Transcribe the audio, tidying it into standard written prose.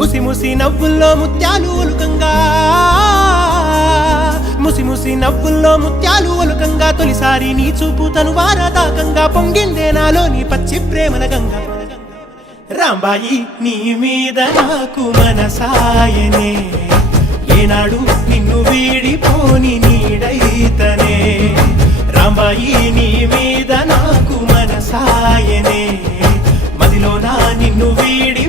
ముసి ముసి నవ్వుల్లో ముత్యాలు ఒలుకంగా ముసి ముసి నవ్వుల్లో ముత్యాలు ఒలుకంగా తొలిసారి నీ చూపు తను వారదాకంగా పొంగిందే నాలో నీ పచ్చి ప్రేమల గంగా రాంబాయి నీ మీద నాకు మనసాయనే ఏనాడు నిన్ను వీడిపోని నీడైతనే రాంబాయి నీ మీద నాకు మనసాయనే మదిలో నా నిన్ను వీడి